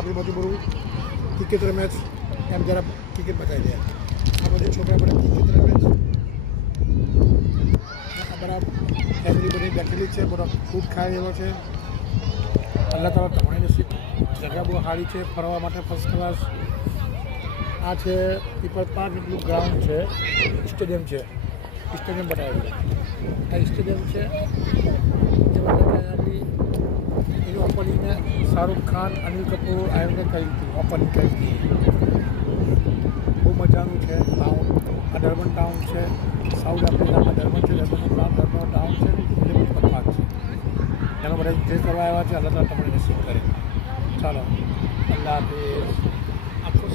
આપણી બધું બધું ક્રિકેટ રમે છે એમ જરા ક્રિકેટ બતાવી દે. આ બધું છોકરા બધા ક્રિકેટ રમે છે. આ બધા ફેમિલી બધી બેઠેલી છે, બધા ફૂડ ખાય એવો છે. અલ્લાહ તાલા તમારી નસીબ જગ્યા બહુ સારી છે ફરવા માટે ફર્સ્ટ ક્લાસ. આ છે પીપલ પાર્ક એટલું ગ્રાઉન્ડ છે, સ્ટેડિયમ છે, સ્ટેડિયમ બતાવેલું. આ સ્ટેડિયમ છે એનું ઓપનિંગને શાહરૂખ ખાન, અનિલ કપૂર આયોને કરી હતી, ઓપનિંગ કરી હતી. બહુ મજાનું છે ટાઉન. આ ડર્બન ટાઉન છે, સાઉથ આફ્રિકામાં ડર્બન છે. ડર્બન ટાઉન છે, પીપલ પાર્ક છે. એનો બધા જે કરવા આવ્યા છે અલ્લાહ તાલા તમારી નસીબ કરે. ચાલો, અલ્લાહ હાફિઝ. આખો